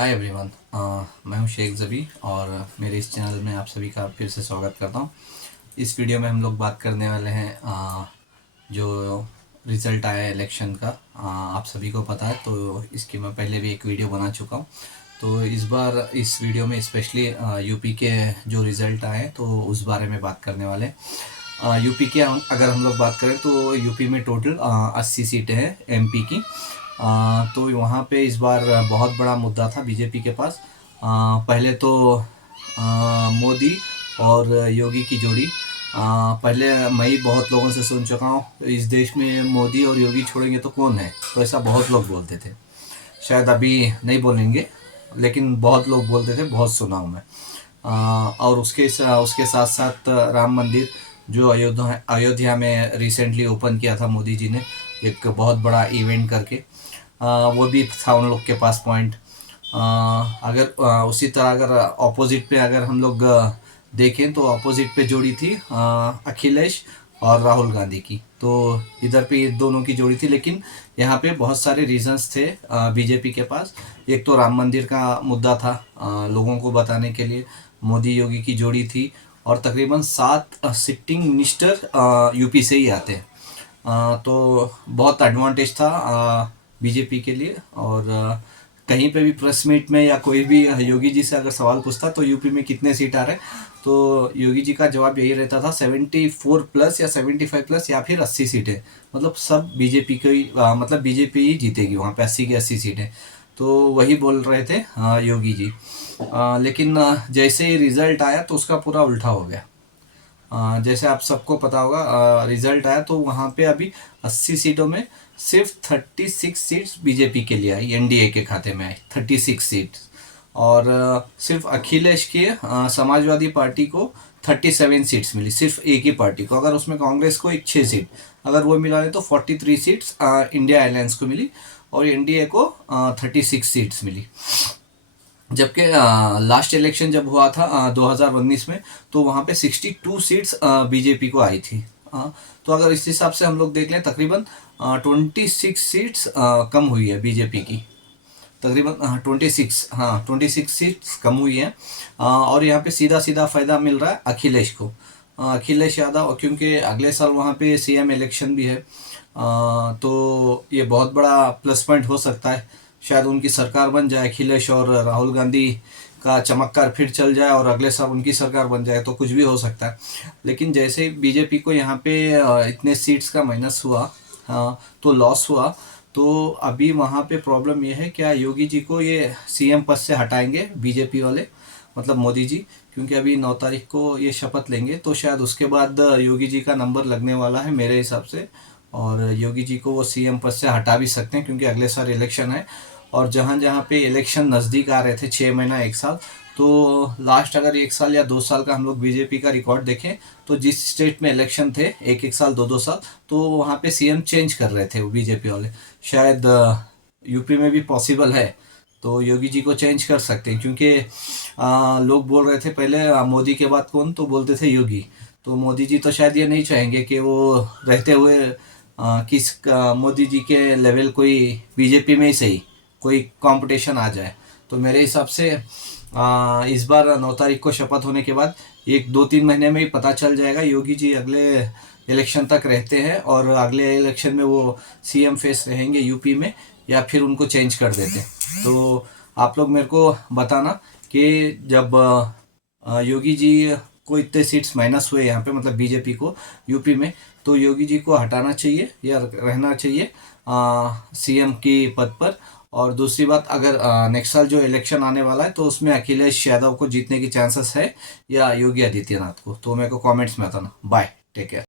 Hi everyone. मैं हूं शेख ज़बी और मेरे इस चैनल में आप सभी का फिर से स्वागत करता हूं। इस वीडियो में हम लोग बात करने वाले हैं जो रिज़ल्ट आया है इलेक्शन का। आप सभी को पता है, तो इसकी मैं पहले भी एक वीडियो बना चुका हूं। तो इस बार इस वीडियो में स्पेशली यूपी के जो रिज़ल्ट आए हैं तो उस बारे में बात करने वाले हैं। यूपी के अगर हम लोग बात करें तो यूपी में टोटल 80 सीटें हैं एमपी की। तो वहाँ पे इस बार बहुत बड़ा मुद्दा था बीजेपी के पास। पहले तो मोदी और योगी की जोड़ी। पहले मैं ही बहुत लोगों से सुन चुका हूँ इस देश में मोदी और योगी छोड़ेंगे तो कौन है, तो ऐसा बहुत लोग बोलते थे। शायद अभी नहीं बोलेंगे, लेकिन बहुत लोग बोलते थे, बहुत सुना हूँ मैं। और उसके साथ साथ राम मंदिर जो अयोध्या में रिसेंटली ओपन किया था मोदी जी ने, एक बहुत बड़ा इवेंट करके। वो भी था उन लोग के पास पॉइंट। अगर उसी तरह अगर ऑपोजिट पे अगर हम लोग देखें तो ऑपोजिट पे जोड़ी थी अखिलेश और राहुल गांधी की। तो इधर पे ये दोनों की जोड़ी थी, लेकिन यहाँ पे बहुत सारे रीजंस थे बीजेपी के पास। एक तो राम मंदिर का मुद्दा था, लोगों को बताने के लिए मोदी योगी की जोड़ी थी। और तकरीबन 7 सिटिंग मिनिस्टर यूपी से ही आते हैं। तो बहुत एडवांटेज था बीजेपी के लिए। और कहीं पे भी प्रेस मीट में या कोई भी योगी जी से अगर सवाल पूछता तो यूपी में कितने सीट आ रहे, तो योगी जी का जवाब यही रहता था 74 प्लस या 75 प्लस या फिर 80 सीटें। मतलब सब बीजेपी को ही मतलब बीजेपी ही जीतेगी वहाँ पे 80 की 80 सीटें। तो वही बोल रहे थे योगी जी। लेकिन जैसे ही रिजल्ट आया तो उसका पूरा उल्टा हो गया। जैसे आप सबको पता होगा, रिजल्ट आया तो वहाँ पे अभी 80 सीटों में सिर्फ 36 सीट्स बीजेपी के लिए आई, एनडीए के खाते में आई 36 सीट्स। और सिर्फ अखिलेश के समाजवादी पार्टी को 37 सीट्स मिली, सिर्फ एक ही पार्टी को। अगर उसमें कांग्रेस को एक 6 सीट अगर वो मिला है तो 43 सीट्स इंडिया अलायंस को मिली और एनडीए को 36 सीट्स मिली। जबकि लास्ट इलेक्शन जब हुआ था 2019 में, तो वहाँ पे 62 सीट्स बीजेपी को आई थी। तो अगर इस हिसाब से हम लोग देख लें, तकरीबन 26 सीट्स कम हुई है बीजेपी की। तकरीबन 26 सीट्स कम हुई है। और यहाँ पे सीधा सीधा फ़ायदा मिल रहा है अखिलेश को, अखिलेश यादव, क्योंकि अगले साल वहाँ पे सीएम इलेक्शन भी है। तो ये बहुत बड़ा प्लस पॉइंट हो सकता है। शायद उनकी सरकार बन जाए, अखिलेश और राहुल गांधी का चमत्कार फिर चल जाए और अगले साल उनकी सरकार बन जाए, तो कुछ भी हो सकता है। लेकिन जैसे बीजेपी को यहाँ पे इतने सीट्स का माइनस हुआ, तो लॉस हुआ, तो अभी वहाँ पे प्रॉब्लम ये है, क्या योगी जी को ये सीएम पद से हटाएंगे बीजेपी वाले, मतलब मोदी जी, क्योंकि अभी 9 तारीख को ये शपथ लेंगे। तो शायद उसके बाद योगी जी का नंबर लगने वाला है मेरे हिसाब से, और योगी जी को वो सीएम पद से हटा भी सकते हैं, क्योंकि अगले साल इलेक्शन है। और जहाँ जहाँ पे इलेक्शन नज़दीक आ रहे थे, 6 महीना 1 साल, तो लास्ट अगर 1 साल या 2 साल का हम लोग बीजेपी का रिकॉर्ड देखें, तो जिस स्टेट में इलेक्शन थे 1 साल 2 साल, तो वहाँ पे सीएम चेंज कर रहे थे वो बीजेपी वाले। शायद यूपी में भी पॉसिबल है, तो योगी जी को चेंज कर सकते हैं। क्योंकि लोग बोल रहे थे पहले मोदी के बाद कौन, तो बोलते थे योगी। तो मोदी जी तो शायद ये नहीं चाहेंगे कि वो रहते हुए मोदी जी के लेवल कोई बीजेपी में ही सही कोई कंपटीशन आ जाए। तो मेरे हिसाब से इस बार 9 तारीख को शपथ होने के बाद 1-2-3 महीने में ही पता चल जाएगा योगी जी अगले इलेक्शन तक रहते हैं और अगले इलेक्शन में वो सीएम फेस रहेंगे यूपी में, या फिर उनको चेंज कर देते हैं। तो आप लोग मेरे को बताना कि जब योगी जी को इतने सीट्स माइनस हुए यहाँ पे, मतलब बीजेपी को यूपी में, तो योगी जी को हटाना चाहिए या रहना चाहिए सीएम की पद पर। और दूसरी बात, अगर नेक्स्ट साल जो इलेक्शन आने वाला है तो उसमें अखिलेश यादव को जीतने की चांसेस है या योगी आदित्यनाथ को, तो मेरे को कमेंट्स में बताना। Bye, take care.